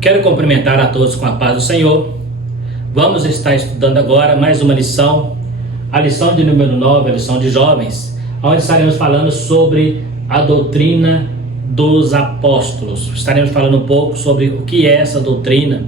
Quero cumprimentar a todos com a paz do Senhor. Vamos estar estudando agora mais uma lição, a lição de número 9, a lição de jovens, onde estaremos falando sobre a doutrina dos apóstolos. Estaremos falando um pouco sobre o que é essa doutrina,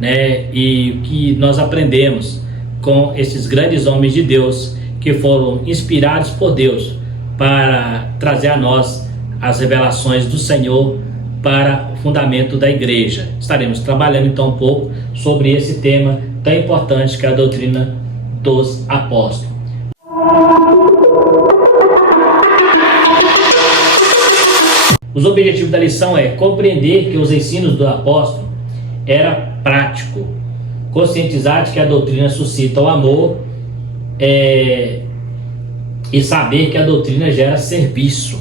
né, e o que nós aprendemos com esses grandes homens de Deus que foram inspirados por Deus para trazer a nós as revelações do Senhor para o fundamento da igreja. Estaremos trabalhando então um pouco sobre esse tema tão importante que é a doutrina dos apóstolos. Os objetivos da lição é compreender que os ensinos do apóstolo era prático, conscientizar de que a doutrina suscita o amor e saber que a doutrina gera serviço.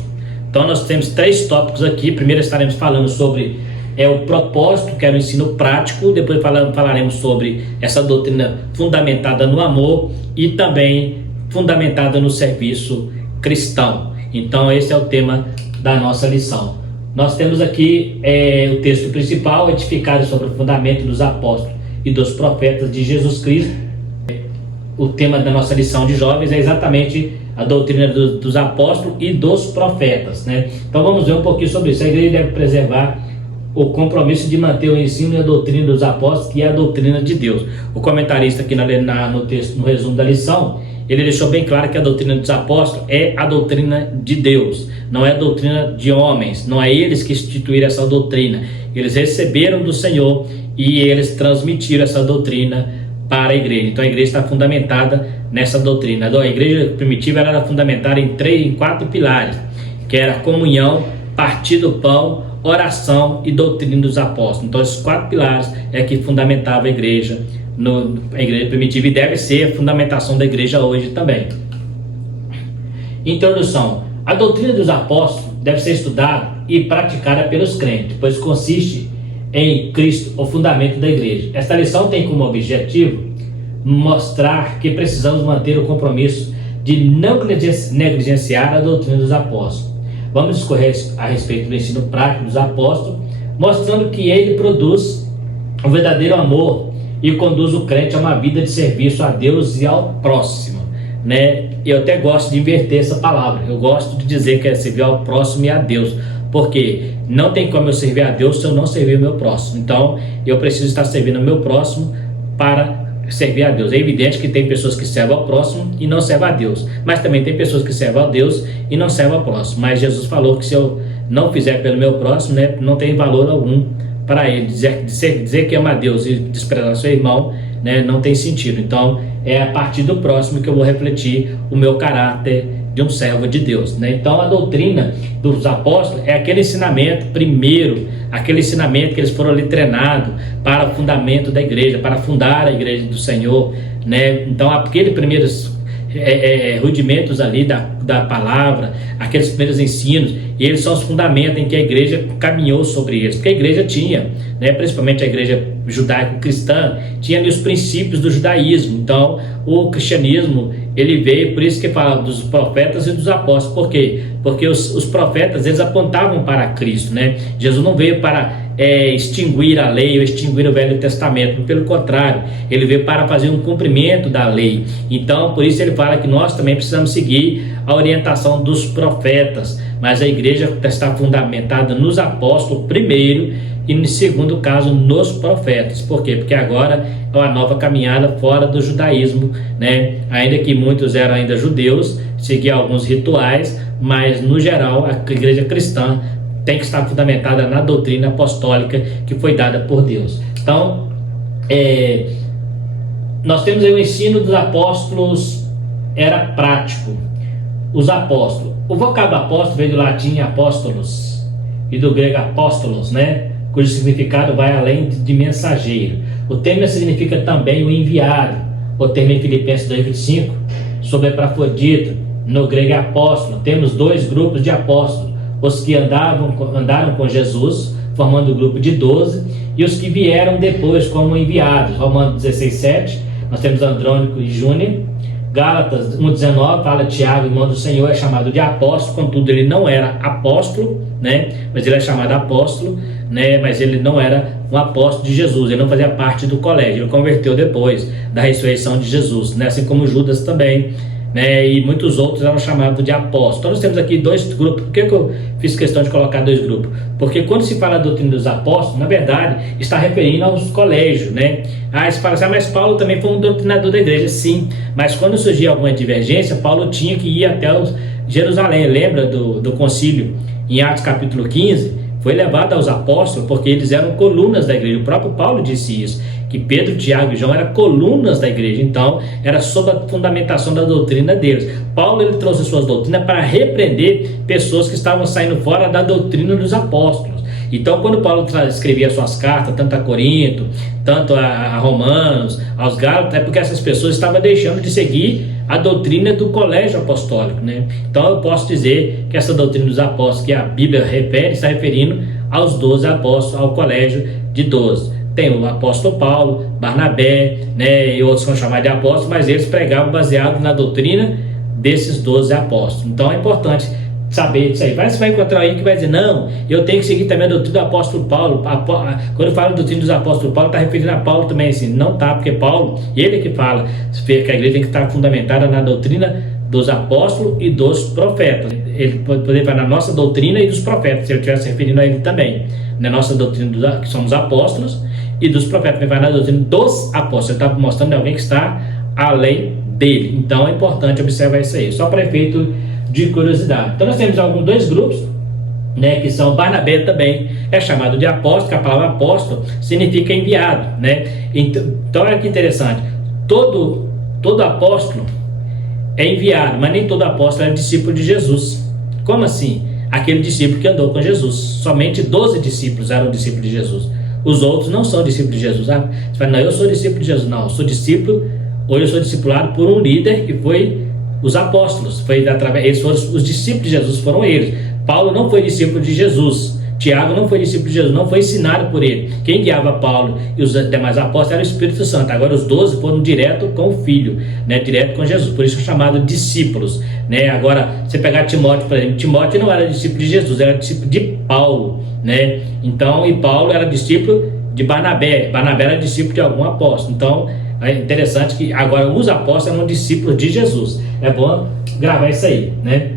Então nós temos 3 tópicos aqui. Primeiro estaremos falando sobre o propósito, que é o ensino prático. Depois falaremos sobre essa doutrina fundamentada no amor e também fundamentada no serviço cristão. Então esse é o tema da nossa lição. Nós temos aqui o texto principal, edificado sobre o fundamento dos apóstolos e dos profetas de Jesus Cristo. O tema da nossa lição de jovens é exatamente a doutrina dos apóstolos e dos profetas, né? Então vamos ver um pouquinho sobre isso. A igreja deve preservar o compromisso de manter o ensino e a doutrina dos apóstolos, que é a doutrina de Deus. O comentarista aqui no texto, no resumo da lição, ele deixou bem claro que a doutrina dos apóstolos é a doutrina de Deus, não é a doutrina de homens, não é eles que instituíram essa doutrina. Eles receberam do Senhor e eles transmitiram essa doutrina para a igreja. Então a igreja está fundamentada nessa doutrina. A igreja primitiva era fundamentada em 4 pilares, que era comunhão, partir do pão, oração e doutrina dos apóstolos. Então esses 4 pilares é que fundamentava a igreja primitiva e deve ser a fundamentação da igreja hoje também. Introdução. A doutrina dos apóstolos deve ser estudada e praticada pelos crentes, pois consiste em Cristo, o fundamento da igreja. Esta lição tem como objetivo mostrar que precisamos manter o compromisso de não negligenciar a doutrina dos apóstolos. Vamos discorrer a respeito do ensino prático dos apóstolos, mostrando que ele produz o verdadeiro amor e conduz o crente a uma vida de serviço a Deus e ao próximo, né? Eu até gosto de inverter essa palavra. Eu gosto de dizer que é servir ao próximo e a Deus, porque não tem como eu servir a Deus se eu não servir o meu próximo. Então eu preciso estar servindo o meu próximo para servir a Deus. É evidente que tem pessoas que servem ao próximo e não servem a Deus, mas também tem pessoas que servem a Deus e não servem ao próximo. Mas Jesus falou que se eu não fizer pelo meu próximo, né, não tem valor algum para ele. Dizer que ama a Deus e desprezar seu irmão, né, não tem sentido. Então é a partir do próximo que eu vou refletir o meu caráter de um servo de Deus, né? Então a doutrina dos apóstolos é aquele ensinamento primeiro, aquele ensinamento que eles foram ali treinados para o fundamento da igreja, para fundar a igreja do Senhor, né? Então aqueles primeiros rudimentos ali da palavra, aqueles primeiros ensinos, e eles são os fundamentos em que a igreja caminhou sobre eles, porque a igreja tinha, né, principalmente a igreja judaico-cristã, tinha ali os princípios do judaísmo. Então o cristianismo, ele veio, por isso que fala dos profetas e dos apóstolos. Por quê? Porque os profetas, eles apontavam para Cristo, né? Jesus não veio para extinguir a lei ou extinguir o Velho Testamento, pelo contrário, ele veio para fazer um cumprimento da lei. Então por isso ele fala que nós também precisamos seguir a orientação dos profetas, mas a igreja está fundamentada nos apóstolos primeiro e, em segundo caso, nos profetas. Por quê? Porque agora é uma nova caminhada fora do judaísmo, né? Ainda que muitos eram ainda judeus, seguiam alguns rituais, mas no geral a igreja cristã tem que estar fundamentada na doutrina apostólica que foi dada por Deus. Então nós temos aí o ensino dos apóstolos, era prático. Os apóstolos, o vocábulo apóstolo veio do latim apóstolos e do grego apóstolos, né, cujo significado vai além de mensageiro. O termo significa também o enviado. O termo em Filipenses 2:25 sobre Epafrodito, no grego é apóstolo. Temos 2 grupos de apóstolos: os que andaram com Jesus, formando o grupo de 12, e os que vieram depois como enviados. Romanos 16:7, nós temos Andrônico e Júnior. Gálatas 1:19 fala: Tiago, irmão do Senhor, é chamado de apóstolo, contudo ele não era apóstolo, né? Mas ele é chamado apóstolo. né? Mas ele não era um apóstolo de Jesus, ele não fazia parte do colégio, ele converteu depois da ressurreição de Jesus, né? Assim como Judas também, né? E muitos outros eram chamados de apóstolos. Então nós temos aqui dois grupos. Por que eu fiz questão de colocar dois grupos? Porque quando se fala da doutrina dos apóstolos, na verdade está referindo aos colégios, né? Se fala assim, mas Paulo também foi um doutrinador da igreja. Sim, mas quando surgia alguma divergência, Paulo tinha que ir até Jerusalém. Lembra do concílio em Atos capítulo 15? Foi levado aos apóstolos porque eles eram colunas da igreja. O próprio Paulo disse isso, que Pedro, Tiago e João eram colunas da igreja. Então era sob a fundamentação da doutrina deles. Paulo, ele trouxe suas doutrinas para repreender pessoas que estavam saindo fora da doutrina dos apóstolos. Então quando Paulo escrevia suas cartas, tanto a Corinto, tanto a Romanos, aos Gálatas, é porque essas pessoas estavam deixando de seguir a doutrina do colégio apostólico, né? Então eu posso dizer que essa doutrina dos apóstolos que a Bíblia refere, está referindo aos 12 apóstolos, ao colégio de 12. Tem o apóstolo Paulo, Barnabé, né, e outros são chamados de apóstolos, mas eles pregavam baseado na doutrina desses 12 apóstolos. Então é importante saber disso aí. Você vai encontrar aí que vai dizer, não, eu tenho que seguir também a doutrina do apóstolo Paulo. Quando eu falo da doutrina dos apóstolos Paulo, está referindo a Paulo também, assim, não está, porque Paulo, ele que fala que a igreja tem que estar fundamentada na doutrina dos apóstolos e dos profetas. Ele poderia falar na nossa doutrina e dos profetas, se ele estivesse referindo a ele também. Na nossa doutrina, que somos apóstolos, e dos profetas, ele vai na doutrina dos apóstolos. Ele está mostrando alguém que está além dele. Então é importante observar isso aí, só para efeito de curiosidade. Então nós temos dois grupos, né, que são Barnabé também é chamado de apóstolo, que a palavra apóstolo significa enviado, né? Então olha que interessante, todo apóstolo é enviado, mas nem todo apóstolo é discípulo de Jesus. Como assim? Aquele discípulo que andou com Jesus. Somente 12 discípulos eram discípulos de Jesus. Os outros não são discípulos de Jesus. Você fala, não, eu sou discípulo de Jesus. Não, eu sou discípulo, ou eu sou discipulado por um líder que foi os apóstolos. Eles foram os discípulos de Jesus, foram eles. Paulo não foi discípulo de Jesus. Tiago não foi discípulo de Jesus, não foi ensinado por ele. Quem guiava Paulo e os demais apóstolos era o Espírito Santo. Agora os 12 foram direto com o Filho, né? Direto com Jesus. Por isso é chamado discípulos, né? Agora, você pegar Timóteo, por exemplo, Timóteo não era discípulo de Jesus, era discípulo de Paulo, né? Então, e Paulo era discípulo de Barnabé. Barnabé era discípulo de algum apóstolo. Então, é interessante que agora os apóstolos eram discípulos de Jesus. É bom gravar isso aí, né?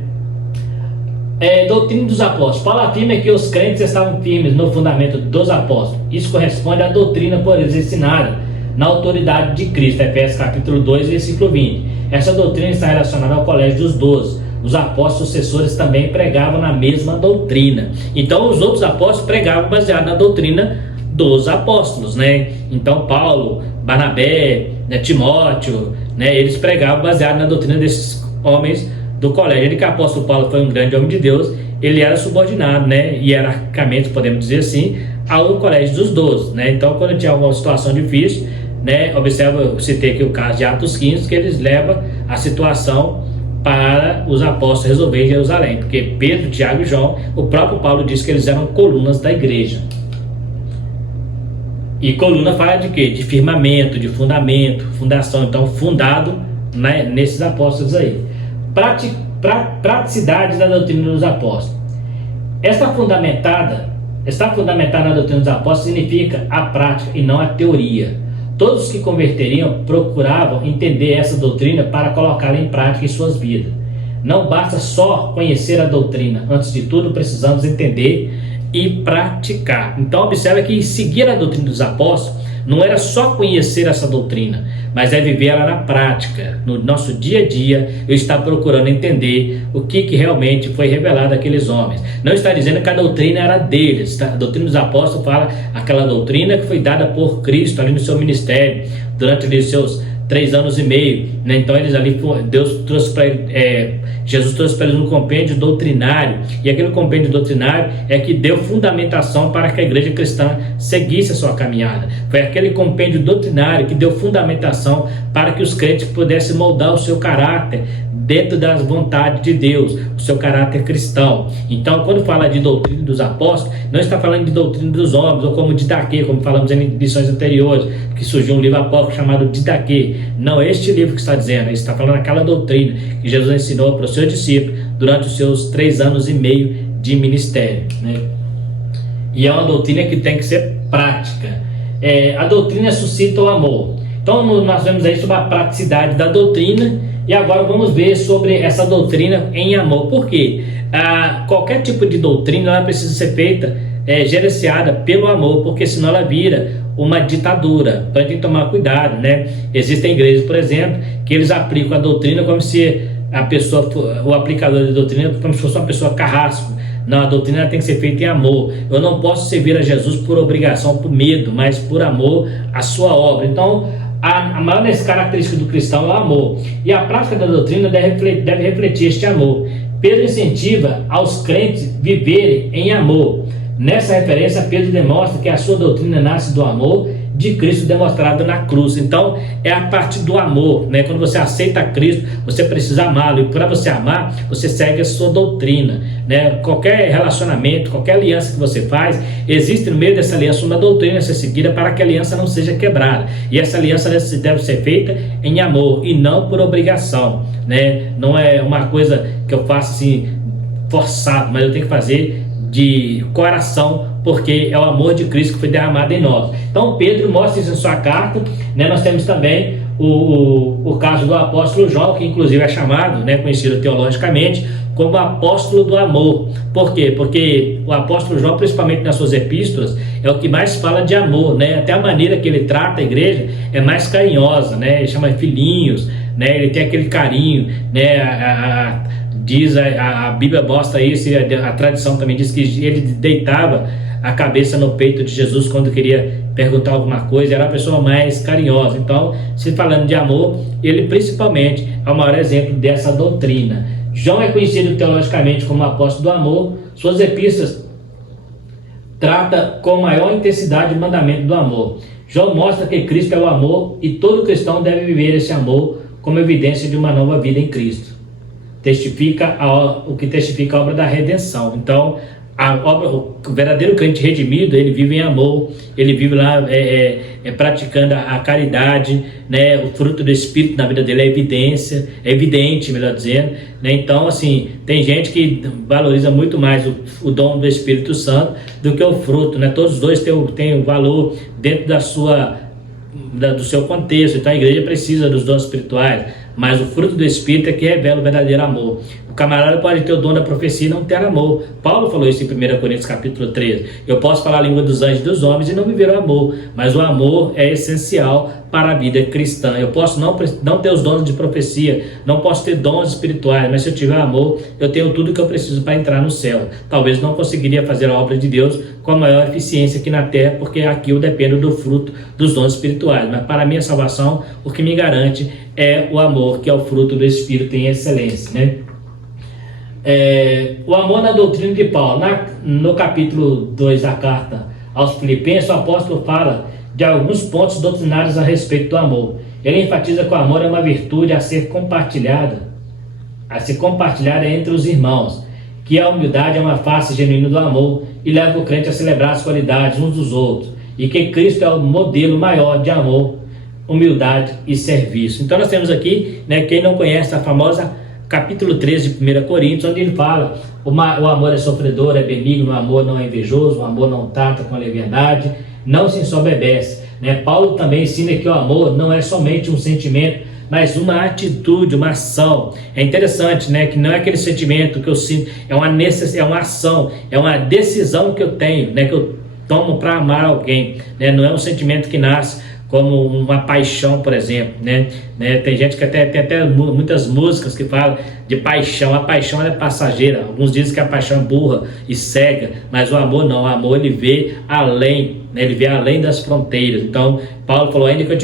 Doutrina dos apóstolos. Paulo afirma que os crentes estavam firmes no fundamento dos apóstolos. Isso corresponde à doutrina por eles ensinada na autoridade de Cristo. Efésios capítulo 2, versículo 20. Essa doutrina está relacionada ao colégio dos 12. Os apóstolos sucessores também pregavam na mesma doutrina. Então os outros apóstolos pregavam baseado na doutrina dos apóstolos, né? Então Paulo, Barnabé, né, Timóteo, né, eles pregavam baseado na doutrina desses homens do colégio. Ele, que o apóstolo Paulo foi um grande homem de Deus, ele era subordinado, né, hierarquicamente, podemos dizer assim, ao colégio dos 12, né? Então quando tinha alguma situação difícil, né, observa, eu citei aqui o caso de Atos 15, que eles levam a situação para os apóstolos resolver em Jerusalém, porque Pedro, Tiago e João, o próprio Paulo disse que eles eram colunas da igreja. E coluna fala de quê? De firmamento, de fundamento, fundação. Então fundado, né, nesses apóstolos aí. Praticidade da doutrina dos apóstolos. Estar fundamentada na doutrina dos apóstolos significa a prática e não a teoria. Todos que converteriam procuravam entender essa doutrina para colocá-la em prática em suas vidas. Não basta só conhecer a doutrina. Antes de tudo, precisamos entender e praticar. Então observa que seguir a doutrina dos apóstolos não era só conhecer essa doutrina, mas é viver ela na prática. No nosso dia a dia, eu estar procurando entender o que realmente foi revelado àqueles homens. Não está dizendo que a doutrina era deles, tá? A doutrina dos apóstolos fala aquela doutrina que foi dada por Cristo ali no seu ministério, durante ali os seus 3 anos e meio, né? Então eles ali, Deus trouxe para Jesus trouxe para eles um compêndio doutrinário, e aquele compêndio doutrinário é que deu fundamentação para que a igreja cristã seguisse a sua caminhada. Foi aquele compêndio doutrinário que deu fundamentação para que os crentes pudessem moldar o seu caráter dentro das vontades de Deus, o seu caráter cristão. Então, quando fala de doutrina dos apóstolos, não está falando de doutrina dos homens, ou como Didaquê, como falamos em lições anteriores, que surgiu um livro apócrifo chamado Didaquê. Não é este livro que está dizendo, ele está falando aquela doutrina que Jesus ensinou para os seus discípulos durante os seus 3 anos e meio de ministério, né? E é uma doutrina que tem que ser prática. A doutrina suscita o amor. Então nós vemos aí sobre a praticidade da doutrina, e agora vamos ver sobre essa doutrina em amor. Por quê? Qualquer tipo de doutrina ela precisa ser feita, gerenciada pelo amor, porque senão ela vira uma ditadura. Então a gente tem que tomar cuidado, né? Existem igrejas, por exemplo, que eles aplicam a doutrina como se o aplicador de doutrina como se fosse uma pessoa carrasco. Não, a doutrina tem que ser feita em amor. Eu não posso servir a Jesus por obrigação, por medo, mas por amor à sua obra. Então, a maior característica do cristão é o amor. E a prática da doutrina deve refletir este amor. Pedro incentiva aos crentes viverem em amor. Nessa referência, Pedro demonstra que a sua doutrina nasce do amor de Cristo demonstrado na cruz. Então é a partir do amor, né? Quando você aceita Cristo, você precisa amá-lo, e para você amar, você segue a sua doutrina, né? Qualquer relacionamento, qualquer aliança que você faz, existe no meio dessa aliança uma doutrina a ser seguida para que a aliança não seja quebrada, e essa aliança deve ser feita em amor e não por obrigação, né? Não é uma coisa que eu faço assim forçado, mas eu tenho que fazer de coração, porque é o amor de Cristo que foi derramado em nós. Então Pedro mostra isso em sua carta, né? Nós temos também o caso do apóstolo João, que inclusive é chamado, né, conhecido teologicamente, como apóstolo do amor. Por quê? Porque o apóstolo João, principalmente nas suas epístolas, é o que mais fala de amor, né? Até a maneira que ele trata a igreja é mais carinhosa, né? Ele chama de filhinhos, né? Ele tem aquele carinho, né? Diz a Bíblia mostra isso, e a tradição também diz que ele deitava a cabeça no peito de Jesus quando queria perguntar alguma coisa, era a pessoa mais carinhosa. Então, se falando de amor, ele principalmente é o maior exemplo dessa doutrina. João é conhecido teologicamente como apóstolo do amor. Suas epístolas trata com maior intensidade o mandamento do amor. João mostra que Cristo é o amor e todo cristão deve viver esse amor como evidência de uma nova vida em Cristo. O que testifica a obra da redenção. Então, o verdadeiro crente redimido, ele vive em amor, ele vive lá praticando a caridade, né? O fruto do Espírito na vida dele é evidente, melhor dizendo, né? Então, assim, tem gente que valoriza muito mais o dom do Espírito Santo do que o fruto, né? Todos os dois têm o valor dentro do seu contexto. Então a igreja precisa dos dons espirituais, mas o fruto do Espírito é que revela o verdadeiro amor. O camarada pode ter o dom da profecia e não ter amor. Paulo falou isso em 1 Coríntios capítulo 13. Eu posso falar a língua dos anjos e dos homens e não viver o amor, mas o amor é essencial para a vida cristã. Eu posso não ter os dons de profecia, não posso ter dons espirituais, mas se eu tiver amor, eu tenho tudo que eu preciso para entrar no céu. Talvez não conseguiria fazer a obra de Deus com a maior eficiência aqui na terra, porque aqui eu dependo do fruto dos dons espirituais. Mas para a minha salvação, o que me garante é o amor, que é o fruto do Espírito em excelência, né? O amor na doutrina de Paulo. No capítulo 2 da carta aos Filipenses, o apóstolo fala de alguns pontos doutrinários a respeito do amor. Ele enfatiza que o amor é uma virtude a ser compartilhada entre os irmãos, que a humildade é uma face genuína do amor e leva o crente a celebrar as qualidades uns dos outros, e que Cristo é o modelo maior de amor, humildade e serviço. Então nós temos aqui, né, quem não conhece a famosa capítulo 13 de 1 Coríntios, onde ele fala: o amor é sofredor, é benigno, o amor não é invejoso, o amor não trata com leviandade, não se ensoberbece, né? Paulo também ensina que o amor não é somente um sentimento, mas uma atitude, uma ação. É interessante, né, que não é aquele sentimento que eu sinto, é uma ação, é uma decisão que eu tenho, né, que eu tomo para amar alguém, né? Não é um sentimento que nasce como uma paixão, por exemplo, né? Tem gente que tem até muitas músicas que falam de paixão. A paixão é passageira. Alguns dizem que a paixão é burra e cega, mas o amor não. O amor, ele vê além, né? Ele vê além das fronteiras. Então Paulo falou: ainda que eu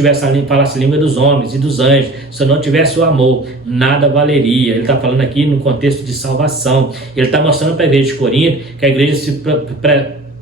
falasse a língua dos homens e dos anjos, se eu não tivesse o amor, nada valeria. Ele está falando aqui no contexto de salvação. Ele está mostrando para a igreja de Corinto que a igreja se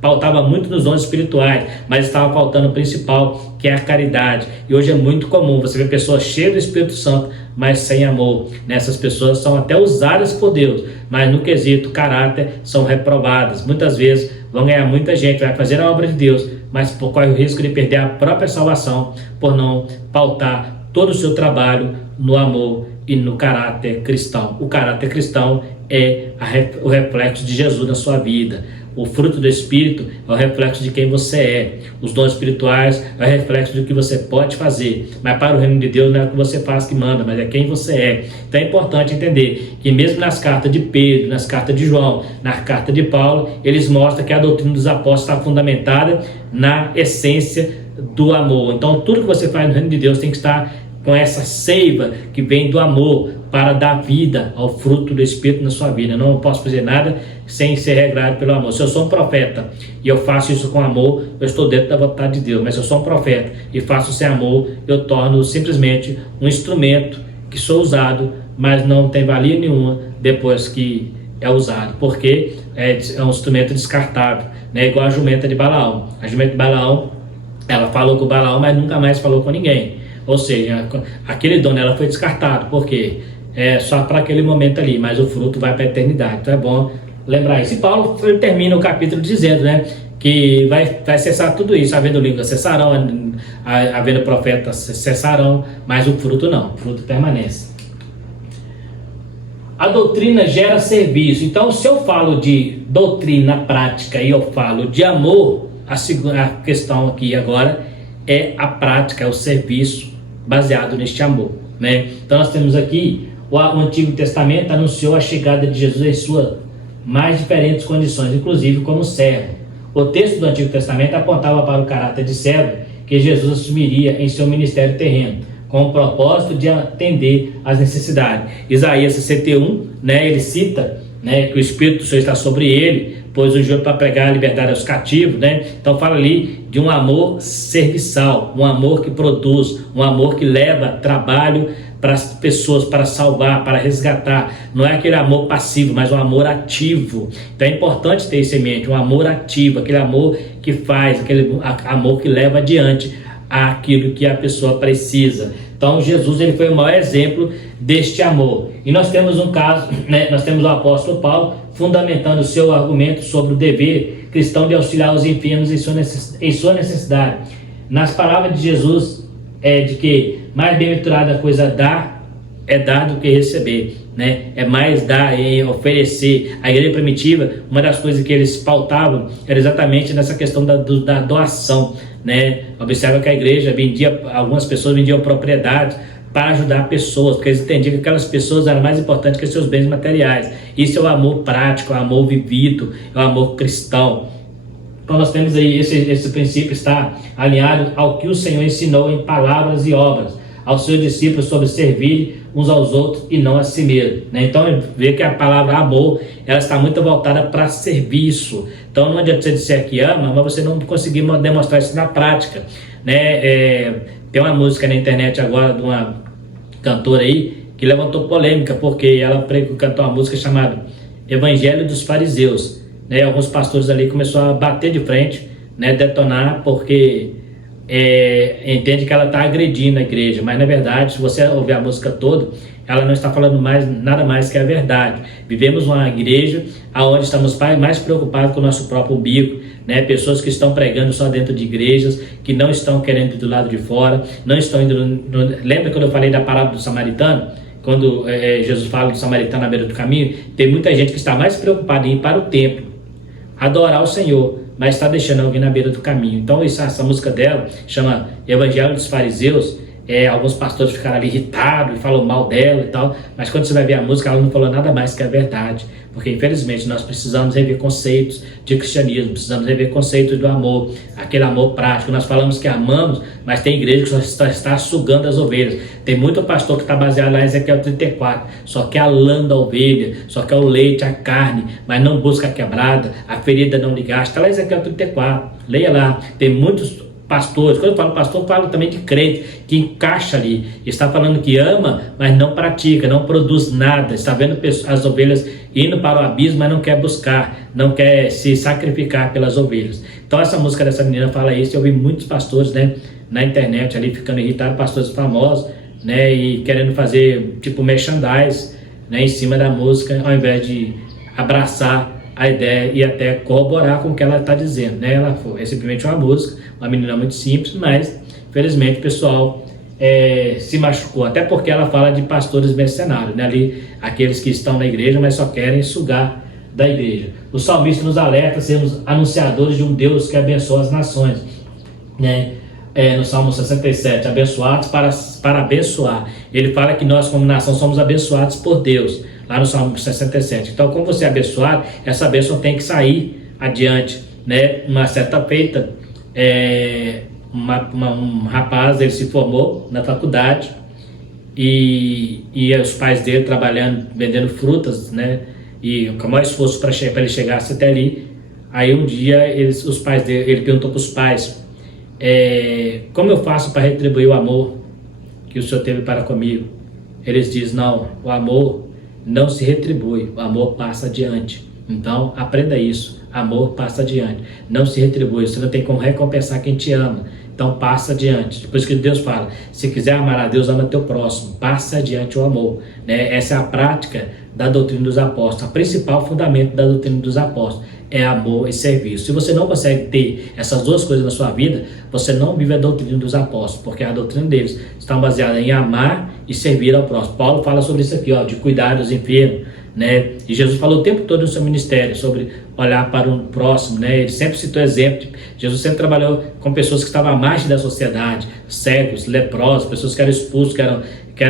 pautava muito nos dons espirituais, mas estava faltando o principal, que é a caridade. E hoje é muito comum você ver pessoas cheias do Espírito Santo, mas sem amor. Essas pessoas são até usadas por Deus, mas no quesito caráter são reprovadas. Muitas vezes vão ganhar muita gente, vai fazer a obra de Deus, mas corre o risco de perder a própria salvação por não pautar todo o seu trabalho no amor e no caráter cristão. O caráter cristão é o reflexo de Jesus na sua vida. O fruto do Espírito é o reflexo de quem você é. Os dons espirituais é o reflexo do que você pode fazer. Mas para o reino de Deus não é o que você faz que manda, mas é quem você é. Então é importante entender que mesmo nas cartas de Pedro, nas cartas de João, na carta de Paulo, eles mostram que a doutrina dos apóstolos está fundamentada na essência do amor. Então tudo que você faz no reino de Deus tem que estar com essa seiva que vem do amor para dar vida ao fruto do Espírito na sua vida. Eu não posso fazer nada sem ser regrado pelo amor. Se eu sou um profeta e eu faço isso com amor, eu estou dentro da vontade de Deus. Mas se eu sou um profeta e faço sem amor, eu torno simplesmente um instrumento que sou usado, mas não tem valia nenhuma depois que é usado, porque é um instrumento descartável, né? Igual a jumenta de Balaão. A jumenta de Balaão, ela falou com o Balaão, mas nunca mais falou com ninguém. Ou seja, aquele dom dela foi descartado, porque é só para aquele momento ali, mas o fruto vai para a eternidade. Então é bom lembrar isso. E Paulo termina o capítulo dizendo, né, que vai cessar tudo isso. Havendo línguas cessarão, havendo profetas cessarão, mas o fruto não, o fruto permanece. A doutrina gera serviço. Então, se eu falo de doutrina prática e eu falo de amor, a questão aqui agora é a prática, é o serviço baseado neste amor, né? Então nós temos aqui o Antigo Testamento anunciou a chegada de Jesus em suas mais diferentes condições, inclusive como servo. O texto do Antigo Testamento apontava para o caráter de servo que Jesus assumiria em seu ministério terreno, com o propósito de atender às necessidades. Isaías 61, né, ele cita, né, que o Espírito do Senhor está sobre ele, pois o ungiu para pregar a liberdade aos cativos, né? Então fala ali de um amor serviçal, um amor que produz, um amor que leva trabalho para as pessoas, para salvar, para resgatar. Não é aquele amor passivo, mas um amor ativo. Então é importante ter isso em mente, um amor ativo, aquele amor que faz, aquele amor que leva adiante aquilo que a pessoa precisa. Então Jesus, ele foi o maior exemplo deste amor. E nós temos um caso, né? Nós temos o apóstolo Paulo fundamentando o seu argumento sobre o dever cristão de auxiliar os enfermos em sua necessidade. Nas palavras de Jesus, de que mais bem-aventurada coisa é dar do que receber, né? É mais dar e oferecer. A igreja primitiva, uma das coisas que eles pautavam era exatamente nessa questão da doação, né? Observa que a igreja algumas pessoas vendiam propriedades para ajudar pessoas, porque eles entendiam que aquelas pessoas eram mais importantes que seus bens materiais. Isso é o amor prático, é o amor vivido, é o amor cristão. Então nós temos aí esse princípio está alinhado ao que o Senhor ensinou em palavras e obras aos seus discípulos sobre servir uns aos outros e não a si mesmo, né? Então vê que a palavra amor, ela está muito voltada para serviço. Então não adianta você dizer que ama, mas você não conseguir demonstrar isso na prática, né? Tem uma música na internet agora de uma cantora aí que levantou polêmica porque ela cantou uma música chamada Evangelho dos Fariseus, né? Alguns pastores ali começaram a bater de frente, né? Detonar porque entende que ela está agredindo a igreja, mas na verdade, se você ouvir a música toda, ela não está falando nada mais que a verdade. Vivemos uma igreja onde estamos mais preocupados com o nosso próprio umbigo, né? Pessoas que estão pregando só dentro de igrejas, que não estão querendo ir do lado de fora, não estão indo. Lembra quando eu falei da parábola do samaritano? Quando Jesus fala do samaritano à beira do caminho, tem muita gente que está mais preocupada em ir para o templo, adorar o Senhor, mas está deixando alguém na beira do caminho. Então essa música dela chama Evangelho dos Fariseus. Alguns pastores ficaram ali irritados e falam mal dela e tal, mas quando você vai ver a música, ela não falou nada mais que a verdade, porque infelizmente nós precisamos rever conceitos de cristianismo, precisamos rever conceitos do amor, aquele amor prático. Nós falamos que amamos, mas tem igreja que só está sugando as ovelhas. Tem muito pastor que está baseado lá em Ezequiel 34, só quer a lã da ovelha, só quer o leite, a carne, mas não busca a quebrada, a ferida não lhe gasta. Está lá em Ezequiel 34, leia lá. Tem muitos pastores, quando eu falo pastor, eu falo também de crente, que encaixa ali, está falando que ama, mas não pratica, não produz nada, está vendo as ovelhas indo para o abismo, mas não quer buscar, não quer se sacrificar pelas ovelhas. Então essa música dessa menina fala isso. Eu vi muitos pastores, né, na internet ali ficando irritados, pastores famosos, né, e querendo fazer tipo merchandise, né, em cima da música, ao invés de abraçar a ideia e até corroborar com o que ela está dizendo, né? Ela é simplesmente uma música, uma menina muito simples, mas felizmente o pessoal se machucou, até porque ela fala de pastores mercenários, né? Ali, aqueles que estão na igreja, mas só querem sugar da igreja. O salmista nos alerta a sermos anunciadores de um Deus que abençoa as nações, né? No Salmo 67, abençoados para abençoar. Ele fala que nós, como nação, somos abençoados por Deus, lá no Salmo 67. Então, como você é abençoado, essa bênção tem que sair adiante, né? Uma certa feita, um rapaz, ele se formou na faculdade e os pais dele trabalhando, vendendo frutas, né? E com o maior esforço para ele chegar até ali. Aí um dia os pais dele, ele perguntou para os pais: como eu faço para retribuir o amor que o Senhor teve para comigo? Eles dizem: não, o amor não se retribui, o amor passa adiante. Então aprenda isso, amor passa adiante, não se retribui, você não tem como recompensar quem te ama, então passa adiante. Depois que Deus fala, se quiser amar a Deus, ama teu próximo, passa adiante o amor, né? Essa é a prática da doutrina dos apóstolos, o principal fundamento da doutrina dos apóstolos é amor e serviço. Se você não consegue ter essas duas coisas na sua vida, você não vive a doutrina dos apóstolos, porque a doutrina deles está baseada em amar e servir ao próximo. Paulo fala sobre isso aqui, de cuidar dos enfermos, né? E Jesus falou o tempo todo no seu ministério sobre olhar para o próximo, né? Ele sempre citou exemplo. Jesus sempre trabalhou com pessoas que estavam à margem da sociedade, cegos, leprosos, pessoas que eram expulsos, que eram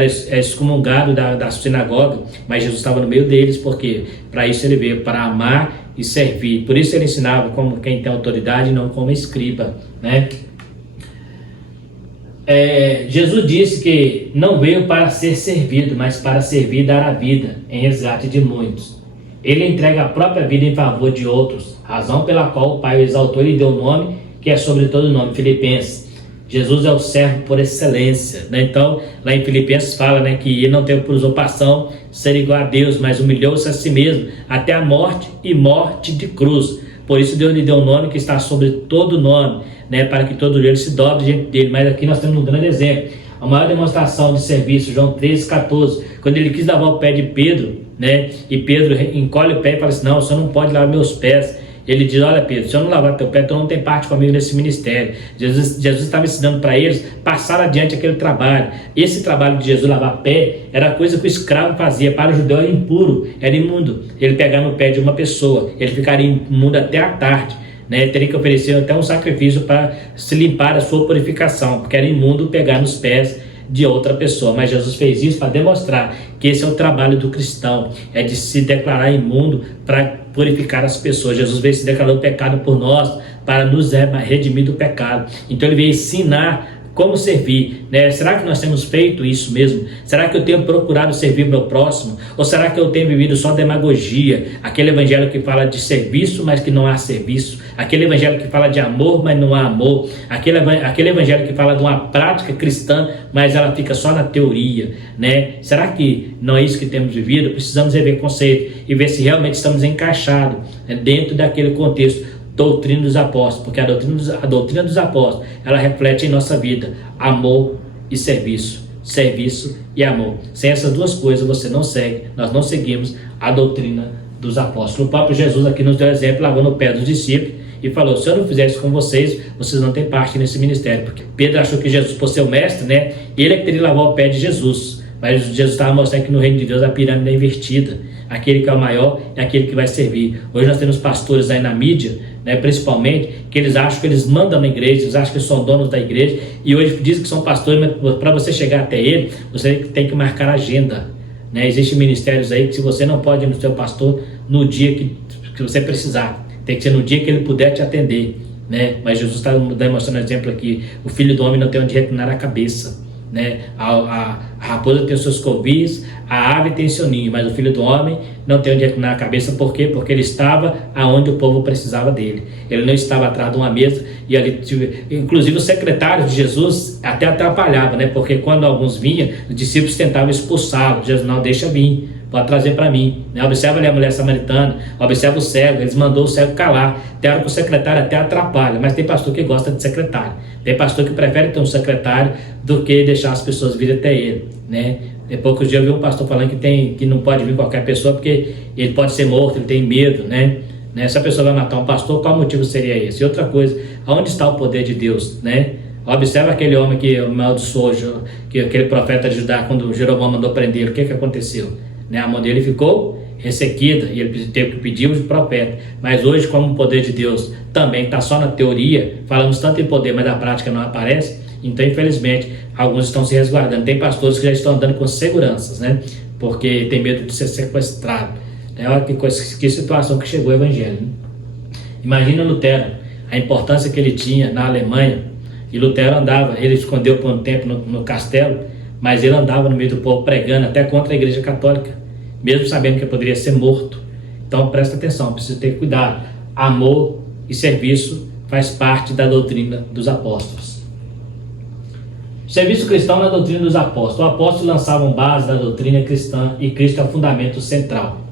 excomungados da sinagoga, mas Jesus estava no meio deles, porque para isso ele veio, para amar e servir. Por isso ele ensinava como quem tem autoridade, não como escriba, né? Jesus disse que não veio para ser servido, mas para servir e dar a vida em resgate de muitos. Ele entrega a própria vida em favor de outros, razão pela qual o Pai o exaltou e lhe deu o nome que é sobre todo nome. Filipenses. Jesus é o servo por excelência, né? Então, lá em Filipenses fala, né, que ele não teve por usurpação ser igual a Deus, mas humilhou-se a si mesmo até a morte e morte de cruz. Por isso Deus lhe deu um nome que está sobre todo nome, né, para que todo joelho se dobre diante dele. Mas aqui nós temos um grande exemplo, a maior demonstração de serviço, João 13,14, quando ele quis lavar o pé de Pedro, né, e Pedro encolhe o pé e fala assim: não, o senhor não pode lavar meus pés. Ele diz: olha, Pedro, se eu não lavar teu pé, tu não tem parte comigo nesse ministério. Jesus estava ensinando para eles passar adiante aquele trabalho. Esse trabalho de Jesus lavar pé era coisa que o escravo fazia. Para o judeu era impuro, era imundo. Ele pegar no pé de uma pessoa, ele ficaria imundo até a tarde, né? Teria que oferecer até um sacrifício para se limpar a sua purificação, porque era imundo pegar nos pés de outra pessoa. Mas Jesus fez isso para demonstrar que esse é o trabalho do cristão, é de se declarar imundo para purificar as pessoas. Jesus veio se declarar o pecado por nós, para nos redimir do pecado. Então ele veio ensinar como servir, né? Será que nós temos feito isso mesmo? Será que eu tenho procurado servir meu próximo? Ou será que eu tenho vivido só demagogia? Aquele evangelho que fala de serviço, mas que não há serviço. Aquele evangelho que fala de amor, mas não há amor. Aquele evangelho que fala de uma prática cristã, mas ela fica só na teoria, né? Será que não é isso que temos vivido? Precisamos rever conceito e ver se realmente estamos encaixados, né, dentro daquele contexto. Doutrina dos apóstolos, porque a doutrina dos apóstolos, ela reflete em nossa vida amor e serviço, serviço e amor. Sem essas duas coisas você não segue, nós não seguimos a doutrina dos apóstolos. O próprio Jesus aqui nos deu exemplo, lavando o pé dos discípulos e falou: se eu não fizer isso com vocês, vocês não têm parte nesse ministério. Porque Pedro achou que Jesus, por ser o mestre, né, ele é que teria que lavar o pé de Jesus. Mas Jesus estava mostrando que no reino de Deus a pirâmide é invertida. Aquele que é o maior é aquele que vai servir. Hoje nós temos pastores aí na mídia, né, principalmente, que eles acham que eles mandam na igreja, eles acham que são donos da igreja, e hoje dizem que são pastores, mas para você chegar até ele, você tem que marcar agenda, né? Existem ministérios aí que se você não pode ir no seu pastor no dia que você precisar, tem que ser no dia que ele puder te atender, né? Mas Jesus está demonstrando um exemplo aqui: o filho do homem não tem onde reclinar a cabeça, né? A raposa tem os seus covis, a ave tem seu ninho, mas o filho do homem não tem onde reclinar a cabeça. Por quê? Porque ele estava aonde o povo precisava dele. Ele não estava atrás de uma mesa, e ali, inclusive os secretários de Jesus até atrapalhavam, né? Porque quando alguns vinham, os discípulos tentavam expulsá-los. Jesus: não, deixa vir, pode trazer para mim, né? Observa ali a mulher samaritana, observa o cego. Eles mandou o cego calar. Tem hora que o secretário até atrapalha, mas tem pastor que gosta de secretário, tem pastor que prefere ter um secretário do que deixar as pessoas virem até ele, né? Há poucos dias eu vi um pastor falando que não pode vir qualquer pessoa porque ele pode ser morto, ele tem medo, né? Se a pessoa vai matar um pastor, qual motivo seria esse? E outra coisa, aonde está o poder de Deus, né? Observa aquele homem que amaldiçoou, que aquele profeta de Judá, quando Jeroboão mandou prender, o que aconteceu? Né? A mão dele ficou ressequida e ele teve que pedir de profeta. Mas hoje, como o poder de Deus também está só na teoria, falamos tanto em poder, mas na prática não aparece, então infelizmente alguns estão se resguardando. Tem pastores que já estão andando com seguranças, né? Porque tem medo de ser sequestrado. Olha que situação que chegou o evangelho, né? Imagina Lutero, a importância que ele tinha na Alemanha. E Lutero andava, ele escondeu por um tempo no castelo, mas ele andava no meio do povo pregando até contra a igreja católica, mesmo sabendo que poderia ser morto. Então presta atenção, precisa ter cuidado. Amor e serviço faz parte da doutrina dos apóstolos. Serviço cristão na doutrina dos apóstolos. Os apóstolos lançavam base da doutrina cristã e Cristo é o fundamento central.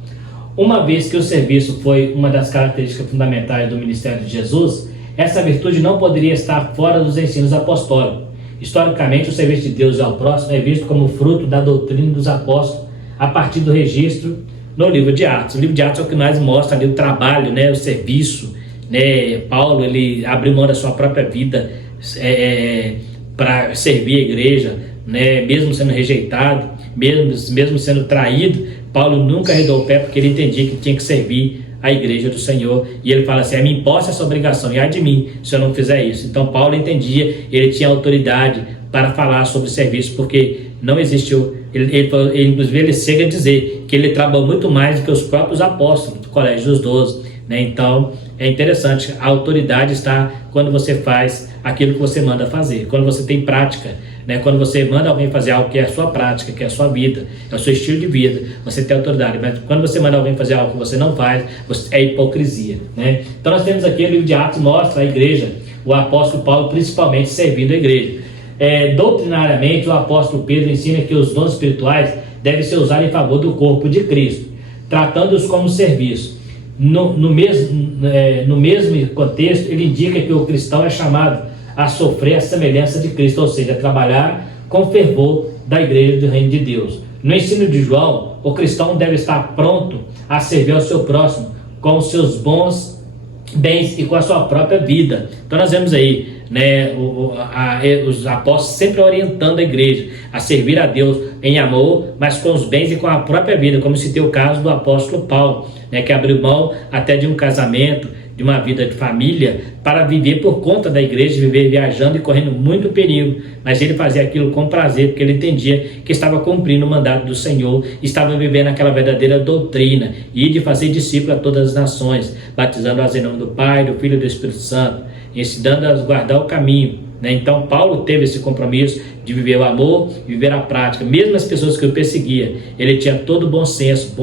Uma vez que o serviço foi uma das características fundamentais do ministério de Jesus, essa virtude não poderia estar fora dos ensinos apostólicos. Historicamente, o serviço de Deus e ao próximo é visto como fruto da doutrina dos apóstolos a partir do registro no livro de Atos. O livro de Atos é o que mais mostra ali o trabalho, né, o serviço, né? Paulo, ele abriu mão da sua própria vida para servir a igreja, né? Mesmo sendo rejeitado, mesmo sendo traído, Paulo nunca arredou o pé porque ele entendia que tinha que servir a igreja do Senhor, e ele fala assim: a mim imposta essa obrigação, e ai de mim se eu não fizer isso. Então Paulo entendia, ele tinha autoridade para falar sobre serviço, porque não existiu, inclusive ele chega a dizer que ele trabalhou muito mais do que os próprios apóstolos do Colégio dos 12, né? Então é interessante, a autoridade está quando você faz aquilo que você manda fazer, quando você tem prática, né? Quando você manda alguém fazer algo que é a sua prática, que é a sua vida, é o seu estilo de vida, você tem autoridade. Mas quando você manda alguém fazer algo que você não faz, é hipocrisia, né? Então nós temos aqui o livro de Atos, mostra a igreja, o apóstolo Paulo principalmente servindo a igreja. Doutrinariamente, o apóstolo Pedro ensina que os dons espirituais devem ser usados em favor do corpo de Cristo, tratando-os como serviço. No mesmo contexto, ele indica que o cristão é chamado a sofrer a semelhança de Cristo, ou seja, a trabalhar com fervor da igreja do reino de Deus. No ensino de João, o cristão deve estar pronto a servir ao seu próximo com os seus bons bens e com a sua própria vida. Então nós vemos aí, né, os apóstolos sempre orientando a igreja a servir a Deus em amor, mas com os bens e com a própria vida, como se tem o caso do apóstolo Paulo, né, que abriu mão até de um casamento, de uma vida de família, para viver por conta da igreja, viver viajando e correndo muito perigo, mas ele fazia aquilo com prazer, porque ele entendia que estava cumprindo o mandato do Senhor, estava vivendo aquela verdadeira doutrina, e de fazer discípulo a todas as nações, batizando-as em nome do Pai, do Filho e do Espírito Santo, ensinando-as a guardar o caminho, né? Então Paulo teve esse compromisso de viver o amor, viver a prática, mesmo as pessoas que o perseguiam, ele tinha todo o bom senso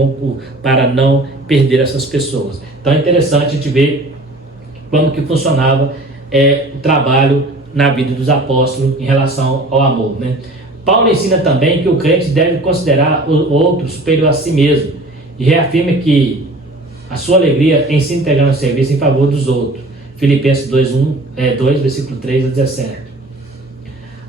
para não perder essas pessoas. Então é interessante a gente ver como que funcionava o trabalho na vida dos apóstolos em relação ao amor, né? Paulo ensina também que o crente deve considerar o outro superior a si mesmo e reafirma que a sua alegria em se integrar no serviço em favor dos outros. Filipenses 2, versículo 3 a 17.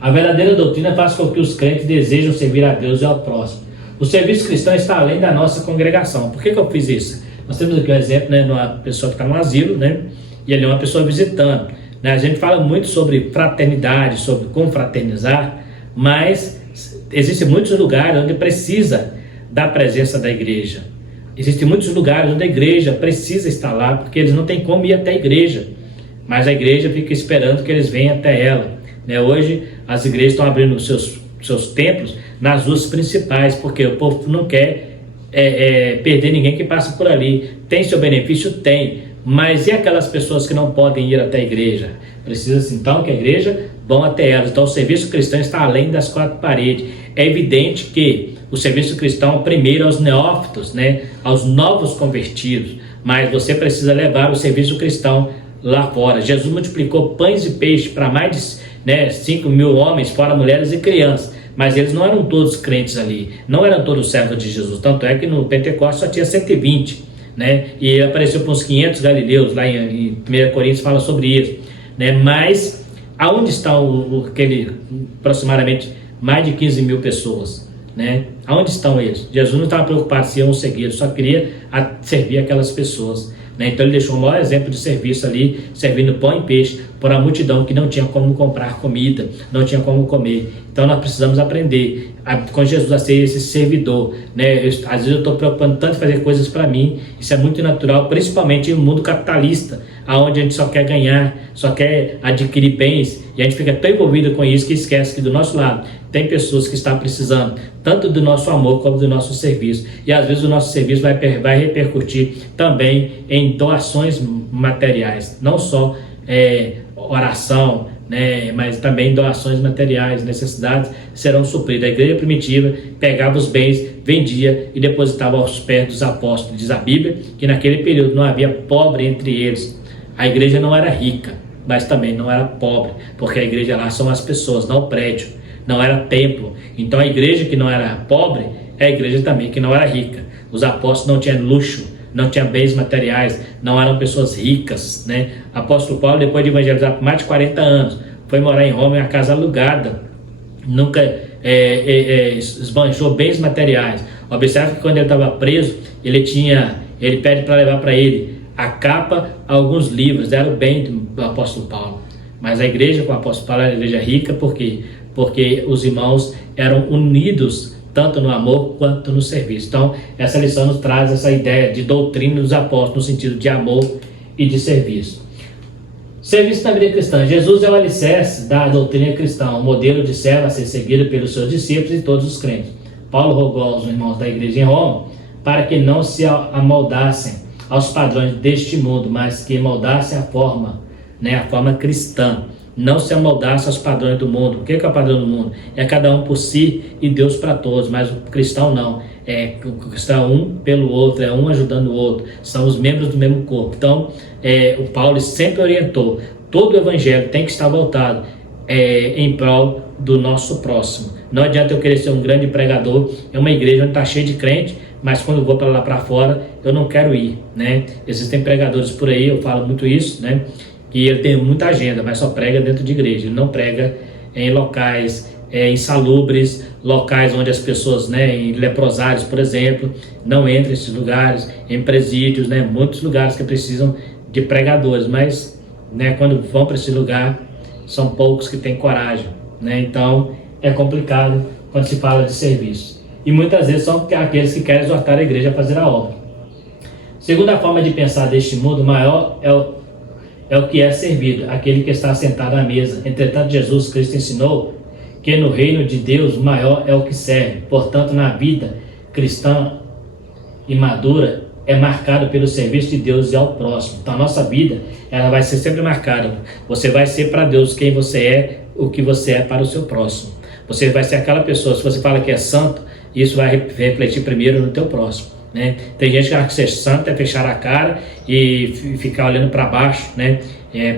A verdadeira doutrina faz com que os crentes desejam servir a Deus e ao próximo. O serviço cristão está além da nossa congregação. Por que eu fiz isso? Nós temos aqui um exemplo, né, de uma pessoa que está no asilo, né, e ali é uma pessoa visitando, né? A gente fala muito sobre fraternidade, sobre confraternizar, mas existem muitos lugares onde precisa da presença da igreja. Existem muitos lugares onde a igreja precisa estar lá, porque eles não têm como ir até a igreja, mas a igreja fica esperando que eles venham até ela, né? Hoje as igrejas estão abrindo seus templos nas ruas principais, porque o povo não quer perder ninguém que passa por ali. Tem seu benefício? Tem, mas e aquelas pessoas que não podem ir até a igreja? Precisa então que a igreja vá até elas. Então o serviço cristão está além das quatro paredes. É evidente que o serviço cristão primeiro aos neófitos, né, aos novos convertidos, mas você precisa levar o serviço cristão lá fora. Jesus multiplicou pães e peixes para mais de 5 mil homens, fora mulheres e crianças, mas eles não eram todos crentes ali, não eram todos servos de Jesus, tanto é que no Pentecostes só tinha 120, né, e apareceu para uns 500 galileus, lá em 1 Coríntios fala sobre isso, né, mas aonde estão aquele aproximadamente mais de 15 mil pessoas, né? Aonde estão eles? Jesus não estava preocupado se iam seguir, só queria servir aquelas pessoas. né? Então ele deixou o maior exemplo de serviço ali, servindo pão e peixe para a multidão que não tinha como comprar comida, não tinha como comer. Então nós precisamos aprender com Jesus a ser esse servidor, né? Às vezes eu estou preocupando tanto em fazer coisas para mim, isso é muito natural, principalmente no mundo capitalista, onde a gente só quer ganhar, só quer adquirir bens, e a gente fica tão envolvido com isso que esquece que do nosso lado tem pessoas que estão precisando tanto do nosso amor como do nosso serviço, e às vezes o nosso serviço vai repercutir também em doações materiais, não só oração, né, mas também doações materiais, necessidades serão supridas. A igreja primitiva pegava os bens, vendia e depositava aos pés dos apóstolos. Diz a Bíblia que naquele período não havia pobre entre eles. A igreja não era rica, mas também não era pobre, porque a igreja lá são as pessoas, não o prédio, não era templo. Então a igreja que não era pobre é a igreja também que não era rica. Os apóstolos não tinham luxo, não tinham bens materiais, não eram pessoas ricas, né? Apóstolo Paulo, depois de evangelizar por mais de 40 anos, foi morar em Roma em uma casa alugada, nunca esbanjou bens materiais. Observe que quando ele estava preso, ele pede para levar para ele a capa, alguns livros, era o bem do apóstolo Paulo. Mas a igreja com o apóstolo Paulo era a igreja rica, por quê? Porque os irmãos eram unidos tanto no amor quanto no serviço. Então, essa lição nos traz essa ideia de doutrina dos apóstolos, no sentido de amor e de serviço. Serviço na vida cristã. Jesus é o alicerce da doutrina cristã, um modelo de servo a ser seguido pelos seus discípulos e todos os crentes. Paulo rogou aos irmãos da igreja em Roma para que não se amoldassem aos padrões deste mundo, mas que moldassem a forma cristã. Não se amoldasse aos padrões do mundo. O que é o padrão do mundo? É cada um por si e Deus para todos, mas o cristão não. O cristão é um pelo outro, é um ajudando o outro, são os membros do mesmo corpo. Então, o Paulo sempre orientou, todo o evangelho tem que estar voltado em prol do nosso próximo. Não adianta eu querer ser um grande pregador em uma igreja onde está cheio de crente, mas quando eu vou para lá para fora, eu não quero ir, né? Existem pregadores por aí, eu falo muito isso, né? E ele tem muita agenda, mas só prega dentro de igreja, ele não prega em locais insalubres, locais onde as pessoas, em leprosários, por exemplo, não entram nesses lugares, em presídios, muitos lugares que precisam de pregadores, mas quando vão para esse lugar, são poucos que têm coragem, então é complicado quando se fala de serviço. E muitas vezes são aqueles que querem exortar a igreja a fazer a obra. Segunda forma de pensar deste mundo maior é o que é servido, aquele que está sentado à mesa. Entretanto, Jesus Cristo ensinou que no reino de Deus o maior é o que serve. Portanto, na vida cristã e madura é marcado pelo serviço de Deus e ao próximo. Então a nossa vida, ela vai ser sempre marcada. Você vai ser para Deus quem você é, o que você é para o seu próximo. Você vai ser aquela pessoa, se você fala que é santo, isso vai refletir primeiro no teu próximo. Tem gente que acha que ser santo é fechar a cara e ficar olhando para baixo,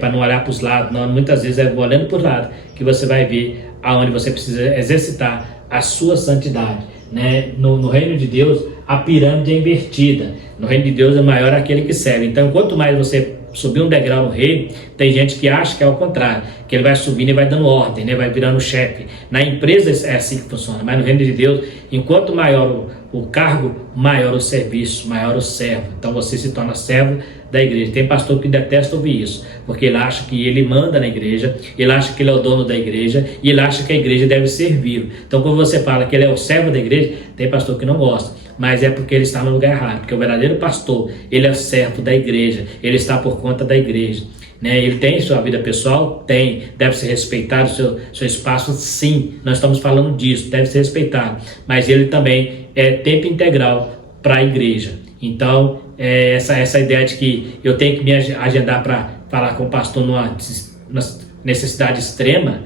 para não olhar para os lados. Não, muitas vezes é olhando para os lados que você vai ver aonde você precisa exercitar a sua santidade. No reino de Deus, a pirâmide é invertida. No reino de Deus é maior aquele que serve. Então, quanto mais você subir um degrau no reino, tem gente que acha que é o contrário, que ele vai subindo e vai dando ordem, vai virando chefe. Na empresa é assim que funciona, mas no reino de Deus, enquanto maior o cargo, maior o serviço, maior o servo. Então você se torna servo da igreja. Tem pastor que detesta ouvir isso, porque ele acha que ele manda na igreja, ele acha que ele é o dono da igreja e ele acha que a igreja deve servi-lo. Então quando você fala que ele é o servo da igreja, tem pastor que não gosta, mas é porque ele está no lugar errado, porque o verdadeiro pastor, ele é servo da igreja, ele está por conta da igreja. Ele tem sua vida pessoal? Tem. Deve ser respeitado seu espaço? Sim. Nós estamos falando disso, deve ser respeitado. Mas ele também é tempo integral para a igreja. Então, essa ideia de que eu tenho que me agendar para falar com o pastor numa necessidade extrema,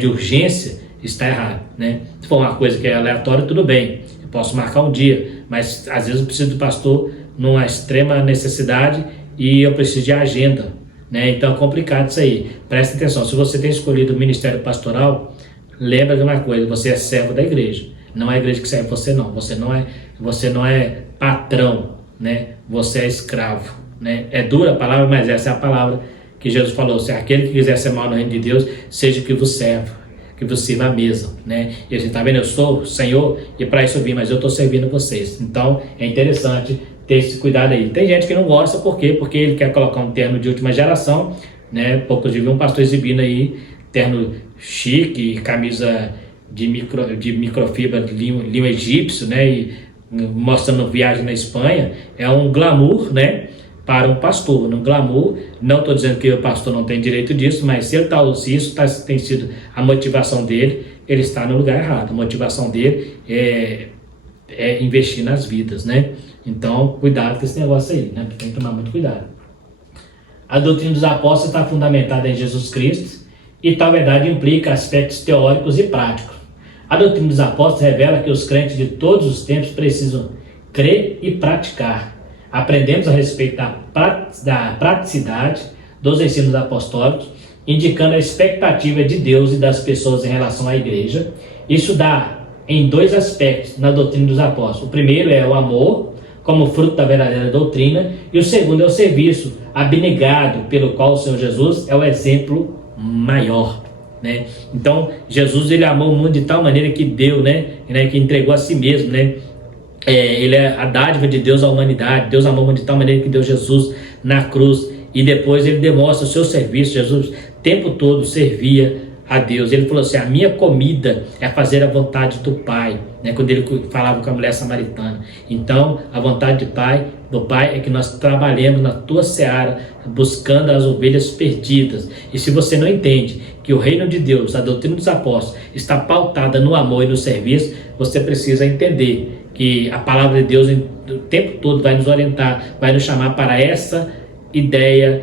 de urgência, está errado. Se for uma coisa que é aleatória, tudo bem. Eu posso marcar um dia, mas às vezes eu preciso do pastor numa extrema necessidade e eu preciso de agenda. Então é complicado isso aí. Presta atenção, se você tem escolhido o ministério pastoral, lembra de uma coisa, você é servo da igreja. Não é a igreja que serve você, não. Você não é patrão, você é escravo. É dura a palavra, mas essa é a palavra que Jesus falou. Se aquele que quiser ser mal no reino de Deus, seja que vos serva, que vos sirva à mesa. E você está vendo, eu sou o Senhor e para isso eu vim, mas eu estou servindo vocês. Então é interessante ter esse cuidado aí. Tem gente que não gosta, por quê? Porque ele quer colocar um terno de última geração, né? Poucos de vi um pastor exibindo aí terno chique, camisa de microfibra, linho egípcio, né? E mostrando viagem na Espanha. É um glamour, né? Para um pastor, um glamour. Não estou dizendo que o pastor não tem direito disso, mas se ele se isso tem sido a motivação dele, ele está no lugar errado. A motivação dele é investir nas vidas, né? Então, cuidado com esse negócio aí, né? Tem que tomar muito cuidado. A doutrina dos apóstolos está fundamentada em Jesus Cristo e tal verdade implica aspectos teóricos e práticos. A doutrina dos apóstolos revela que os crentes de todos os tempos precisam crer e praticar. Aprendemos a respeito da praticidade dos ensinos apostólicos, indicando a expectativa de Deus e das pessoas em relação à igreja. Isso dá em dois aspectos na doutrina dos apóstolos. O primeiro é o amor, como fruto da verdadeira doutrina, e o segundo é o serviço abnegado, pelo qual o Senhor Jesus é o exemplo maior, né? Então, Jesus, ele amou o mundo de tal maneira que deu, né? Que entregou a si mesmo, né? Ele é a dádiva de Deus à humanidade. Deus amou o mundo de tal maneira que deu Jesus na cruz, e depois ele demonstra o seu serviço. Jesus o tempo todo servia a Deus. Ele falou assim: a minha comida é fazer a vontade do Pai, né? Quando ele falava com a mulher samaritana. Então, a vontade do Pai é que nós trabalhemos na tua seara, buscando as ovelhas perdidas. E se você não entende que o reino de Deus, a doutrina dos apóstolos, está pautada no amor e no serviço, você precisa entender que a palavra de Deus o tempo todo vai nos orientar, vai nos chamar para essa ideia,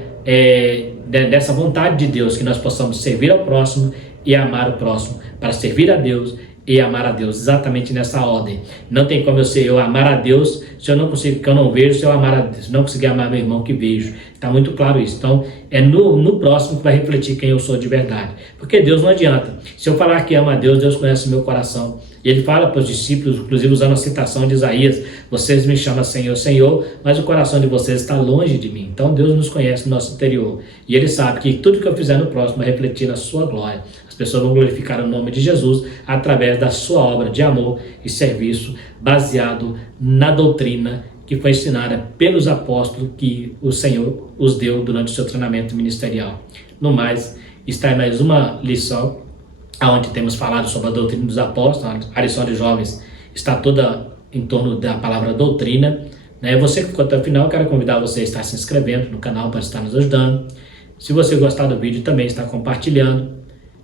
dessa vontade de Deus, que nós possamos servir ao próximo e amar o próximo, para servir a Deus e amar a Deus, exatamente nessa ordem. Não tem como eu amar a Deus se eu não consigo, que eu não vejo, se eu amar a Deus, se não conseguir amar meu irmão que vejo. Está muito claro isso. Então, é no próximo que vai refletir quem eu sou de verdade. Porque Deus não adianta. Se eu falar que amo a Deus, Deus conhece o meu coração. E ele fala para os discípulos, inclusive usando a citação de Isaías: vocês me chamam Senhor, Senhor, mas o coração de vocês está longe de mim. Então Deus nos conhece no nosso interior. E ele sabe que tudo que eu fizer no próximo vai refletir na sua glória. As pessoas vão glorificar o nome de Jesus através da sua obra de amor e serviço, baseado na doutrina que foi ensinada pelos apóstolos que o Senhor os deu durante o seu treinamento ministerial. No mais, está aí mais uma lição onde temos falado sobre a doutrina dos apóstolos. A lição de jovens está toda em torno da palavra doutrina, né? Você que ficou até o final, eu quero convidar você a estar se inscrevendo no canal para estar nos ajudando. Se você gostar do vídeo, também está compartilhando.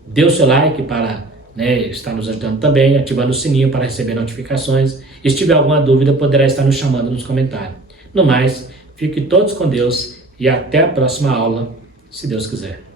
Dê o seu like para, né, estar nos ajudando também, ativando o sininho para receber notificações. E se tiver alguma dúvida, poderá estar nos chamando nos comentários. No mais, fiquem todos com Deus e até a próxima aula, se Deus quiser.